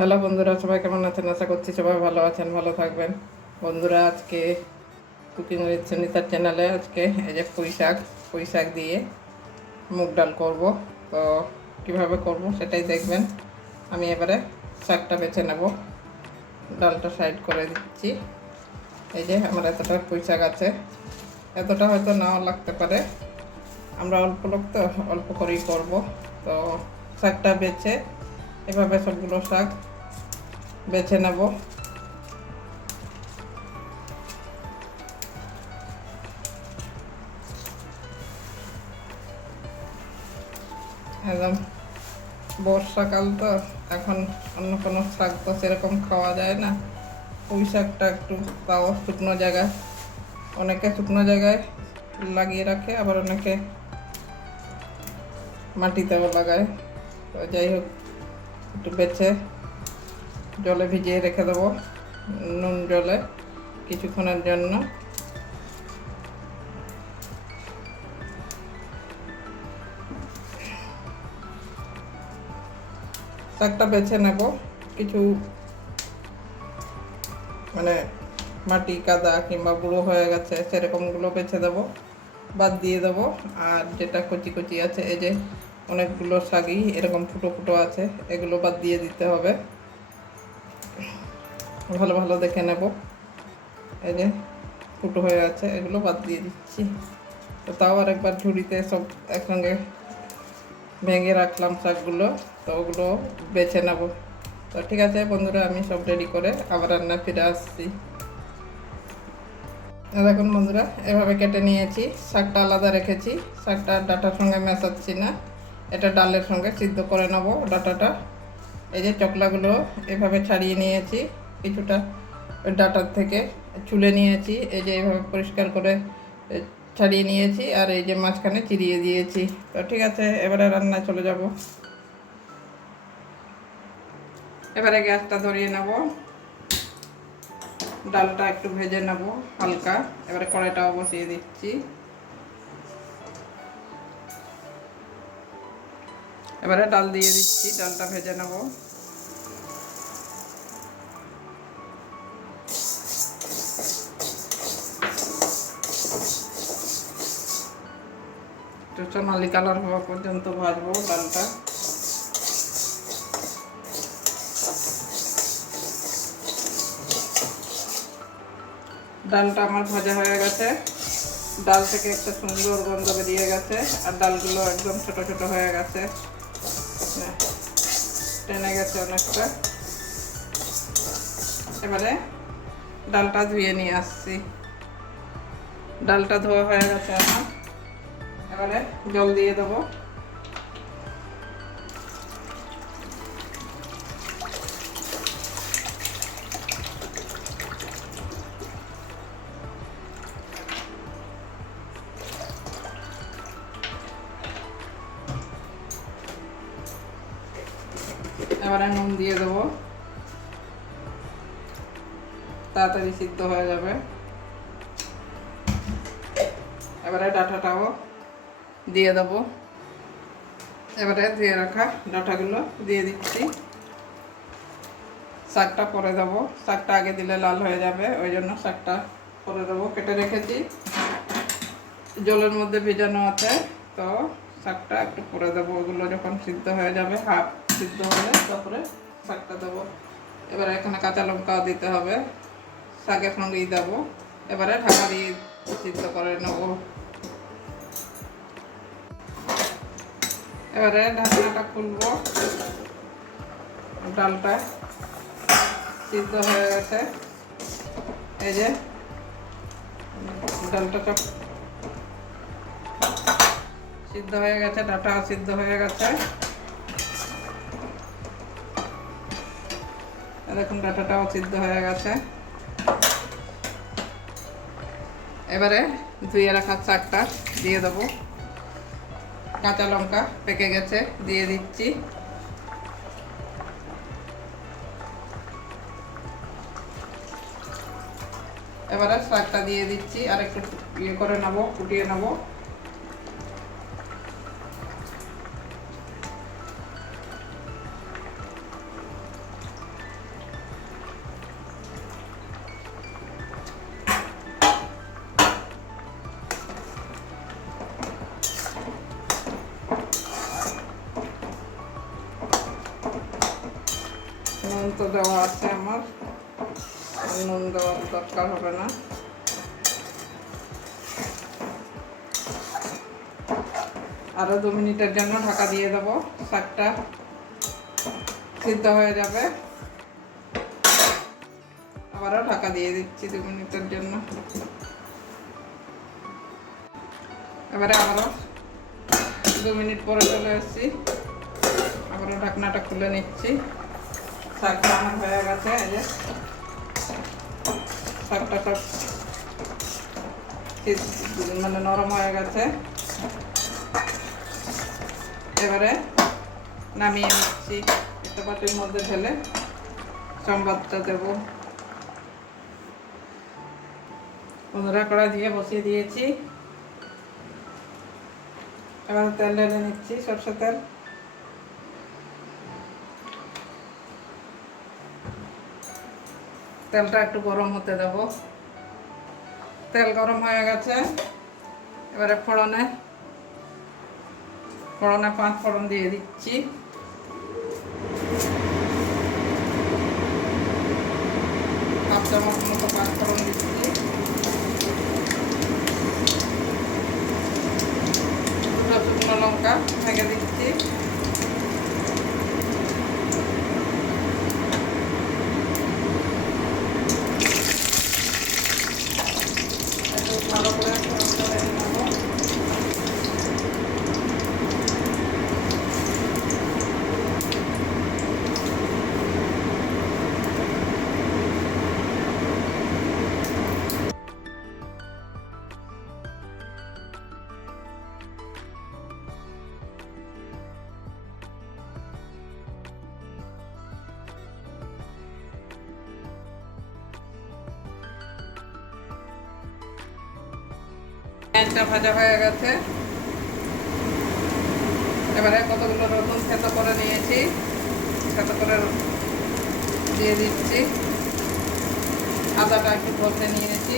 Hello বন্ধুরা, সবাই কেমন আছেন? আশা করছি সবাই ভালো আছেন, ভালো থাকবেন। বন্ধুরা, আজকে কুকিং উইথ সুনিতার চ্যানেলে আজকে এই যে পুঁই শাক পুঁই শাক দিয়ে মুগ ডাল করব। তো কীভাবে করব সেটাই দেখবেন। আমি এবারে শাকটা বেছে নেব। ডালটা সাইড করে দিচ্ছি। এই যে আমার এতটা পুঁই শাক আছে। এতটা হয়তো নাও লাগতে পারে। আমরা অল্প লোক তো, অল্প করেই করব। তো শাকটা বেছে এভাবে সবগুলো শাক বেছে নেব। একদম বর্ষাকাল তো, এখন অন্য কোনো শাক তো সেরকম খাওয়া যায় না। পুঁই শাকটা একটু তাও শুকনো জায়গায়, অনেকে শুকনো জায়গায় লাগিয়ে রাখে, আবার অনেকে মাটিতেও লাগায়। তো যাই হোক, একটু বেছে জলে ভিজিয়ে রেখে দেবো নুন জলে কিছুক্ষণের জন্য। শাকটা বেছে নেব। কিছু মানে মাটি, কাদা কিংবা বুড়ো হয়ে গেছে, সেরকমগুলো বেছে দেবো, বাদ দিয়ে দেবো। আর যেটা কচি কচি আছে, এই যে অনেকগুলো শাকই এরকম ফুটো ফুটো আছে, এগুলো বাদ দিয়ে দিতে হবে। ভালো ভালো দেখে নেব। এই যে ফুটো হয়ে আছে, এগুলো বাদ দিয়ে দিচ্ছি। তো তাও আর একবার ঝুড়িতে সব একসঙ্গে ভেঙে রাখলাম শাকগুলো, তো ওগুলো বেছে নেব। তো ঠিক আছে বন্ধুরা, আমি সব রেডি করে আবার রান্না ফিরে আসছি। দেখুন বন্ধুরা, এভাবে কেটে নিয়েছি। শাকটা আলাদা রেখেছি। শাকটা ডাটার সঙ্গে মেশাচ্ছি না। এটা ডালের সঙ্গে সিদ্ধ করে নেব ডাটাটা। এই যে চকলাগুলো এভাবে ছাড়িয়ে নিয়েছি। কিছুটা ডাটার থেকে চুলে নিয়েছি, এই যে এইভাবে পরিষ্কার করে ছাড়িয়ে নিয়েছি আর এই যে মাঝখানে চিরিয়ে দিয়েছি। তো ঠিক আছে, এবারে রান্নায় চলে যাব। এবারে গ্যাসটা ধরিয়ে নেব। ডালটা একটু ভেজে নেব হালকা। এবারে কড়াইটাও বসিয়ে দিচ্ছি। এবারে ডাল দিয়ে দিচ্ছি, ডালটা ভেজে নেব। একটু সোনালি কালার হওয়া পর্যন্ত ভাজবো ডালটা। ডালটা আমার ভাজা হয়ে গেছে। ডাল থেকে একটা সুন্দর গন্ধ বেরিয়ে গেছে আর ডালগুলো একদম ছোট ছোট হয়ে গেছে। টেনে গেছে অনেকটা। এবারে ডালটা ধুয়ে নিয়ে আসছি। ডালটা ধোয়া হয়ে গেছে আমার। এবারে জল দিয়ে দেবো। এবারে নুন দিয়ে দেবো। তাড়াতাড়ি সিদ্ধ হয়ে যাবে। এবারে ডাটাটাও দিয়ে দেবো। এবারে ধুয়ে রাখা ডাটাগুলো দিয়ে দিচ্ছি। শাকটা পরে দেবো। শাকটা আগে দিলে লাল হয়ে যাবে, ওই জন্য শাকটা পরে দেবো। কেটে রেখেছি। জলের মধ্যে ভেজানো আছে, তো শাকটা একটু পরে দেবো। ওগুলো যখন সিদ্ধ হয়ে যাবে হাফ সিদ্ধ হলে তারপরে শাকটা দেবো। এবারে এখানে কাঁচা লঙ্কাও দিতে হবে। শাকের সঙ্গেই দেবো। এবারে ঢাকা দিয়ে সিদ্ধ করে নেব। এবারে ঢাকনাটা খুলবো। ডালটা সিদ্ধ হয়ে গেছে। এই যে, ডালটা সিদ্ধ হয়ে গেছে ডাটাও সিদ্ধ হয়ে গেছে। দেখুন, ডাটাটাও সিদ্ধ হয়ে গেছে। এবারে ধুয়ে রাখা শাকটা দিয়ে দেবো। কাঁচা লঙ্কা পেকে গেছে, দিয়ে দিচ্ছি। এবারে শাকটা দিয়ে দিচ্ছি আর একটু ইয়ে করে নেব, ফুটিয়ে নেব। দেওয়া আছে আমার। নুন দেওয়ার দরকার হবে না। আরও দু মিনিটের জন্য ঢাকা দিয়ে দেবো শাকটা। সিদ্ধ হয়ে যাবে। আবারও ঢাকা দিয়ে দিচ্ছি দু মিনিটের জন্য। এবারে আবারও দু মিনিট পরে চলে এসেছি। আবারও ঢাকনাটা খুলে নিচ্ছি। শাকটা আমার হয়ে গেছে এই যে শাকটা সব মানে নরম হয়ে গেছে এবারে নামিয়ে নিচ্ছি একটা বাটির মধ্যে ঢেলে সম্বাদটা দেব বন্ধুরা কড়াই দিয়ে বসিয়ে দিয়েছি এবার তেল ঢেলে নিচ্ছি সরষে তেল তেলটা একটু গরম হতে দেব। তেল গরম হয়ে গেছে। এবারে ফোড়নে ফোড়নে পাঁচ ফোড়ন দিয়ে দিচ্ছি। হাফ চামচ মতো পাঁচ ফোড়ন দিচ্ছি। শুকনো লঙ্কা ভেঙে দিচ্ছি। পেঁয়াজটা ভাজা হয়ে গেছে। এবারে কতগুলো রসুন থেতো করে নিয়েছি থেতো করে দিয়ে দিচ্ছি। আদাটা একটু বলতে নিয়েছি।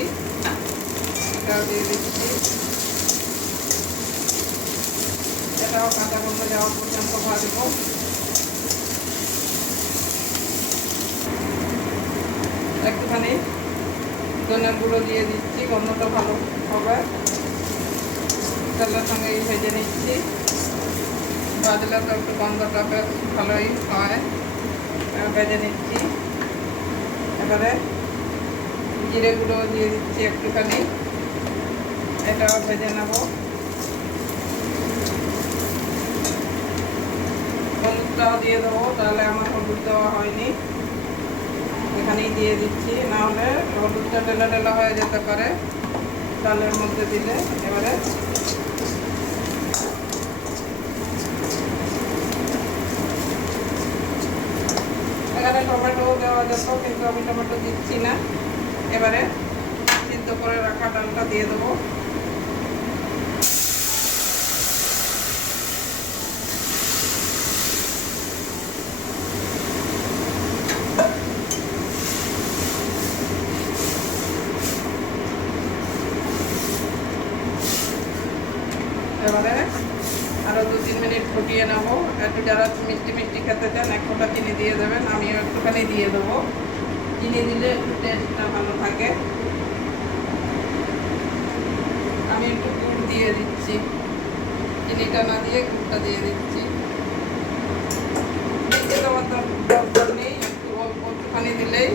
এটাও দিয়ে দিচ্ছি। এটাও কাঁচা গন্ধ যাওয়া পর্যন্ত ভাজবো। একটুখানি ধনের গুঁড়ো দিয়ে দিচ্ছি, গন্ধটা ভালো হবে। তেলের সঙ্গে ভেজে নিচ্ছি। ভাজলে তো একটু গন্ধটা বেশ ভালোই হয়। ভেজে নিচ্ছি। এবারে জিরে গুঁড়ো দিয়ে দিচ্ছি একটুখানি। এটাও ভেজে নেব। হলুদটাও দিয়ে দেবো, তাহলে আমার হলুদ দেওয়া হয়নি। এখানেই দিয়ে দিচ্ছি, না হলে হলুদটা ডেলা ডেলা হয়ে যেতে পারে। ডালের মধ্যে দিলে, এবারে এখানে টমেটো দেওয়া যেত কিন্তু আমি টমেটো দিচ্ছি না। এবারে সিদ্ধ করে রাখা ডালটা দিয়ে দেবো। এবারে দু তিন মিনিট ফুটিয়ে নেব। একটু যারা মিষ্টি মিষ্টি খেতে চান, এক ফোঁটা চিনি দিয়ে দেবেন, আমিও একটুখানি দিয়ে দেবো। চিনি দিলে একটু টেস্টটা ভালো থাকে। আমি একটু গুড় দিয়ে দিচ্ছি। চিনিটা না দিয়ে গুড়টা দিয়ে দিচ্ছি। দর- দরকার নেই, একটু অল্প একটুখানি দিলেই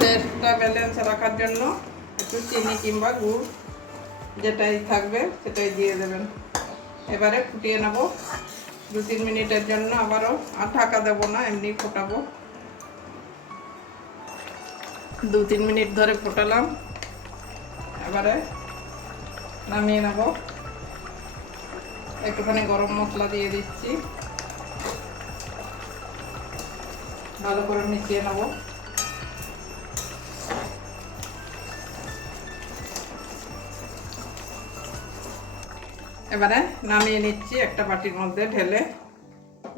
টেস্টটা ব্যালেন্স রাখার জন্য একটু চিনি কিংবা গুড় যেটাই থাকবে সেটাই দিয়ে দেবেন। এবারে ফুটিয়ে নেব। দু তিন মিনিটের জন্য আবারও, আর ঢাকা দেবো না, এমনি ফোটাবো। দু তিন মিনিট ধরে ফোটালাম। এবারে নামিয়ে নেব। একটুখানি গরম মশলা দিয়ে দিচ্ছি। ভালো করে মিশিয়ে নেব। এবারে নামিয়ে নিচ্ছি, একটা বাটির মধ্যে ঢেলে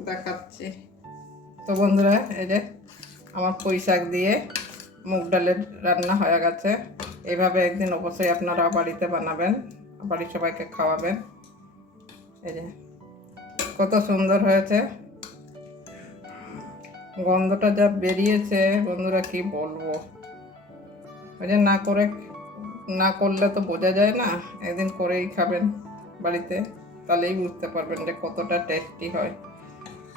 দেখাচ্ছি। তো বন্ধুরা, এই যে আমার পুঁই শাক দিয়ে মুগ ডালের রান্না হয়ে গেছে। এভাবে একদিন অবশ্যই আপনারা বাড়িতে বানাবেন, বাড়ির সবাইকে খাওয়াবেন। এই যে কত সুন্দর হয়েছে। গন্ধটা যা বেরিয়েছে, বন্ধুরা, কি বলব? ওই যে না করে, না করলে তো বোঝা যায় না, একদিন করেই খাবেন। বাড়িতে, তাহলেই বুঝতে পারবেন যে কতটা টেস্টি হয়।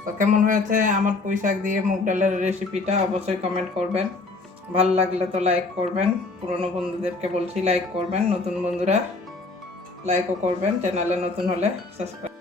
তো কেমন হয়েছে? আমার পুঁই শাক দিয়ে মুগ ডালের রেসিপিটা অবশ্যই কমেন্ট করবেন। ভালো লাগলে তো লাইক করবেন। পুরনো বন্ধুদেরকে বলছি লাইক করবেন। নতুন বন্ধুরা লাইকও করবেন। চ্যানেলে নতুন হলে সাবস্ক্রাইব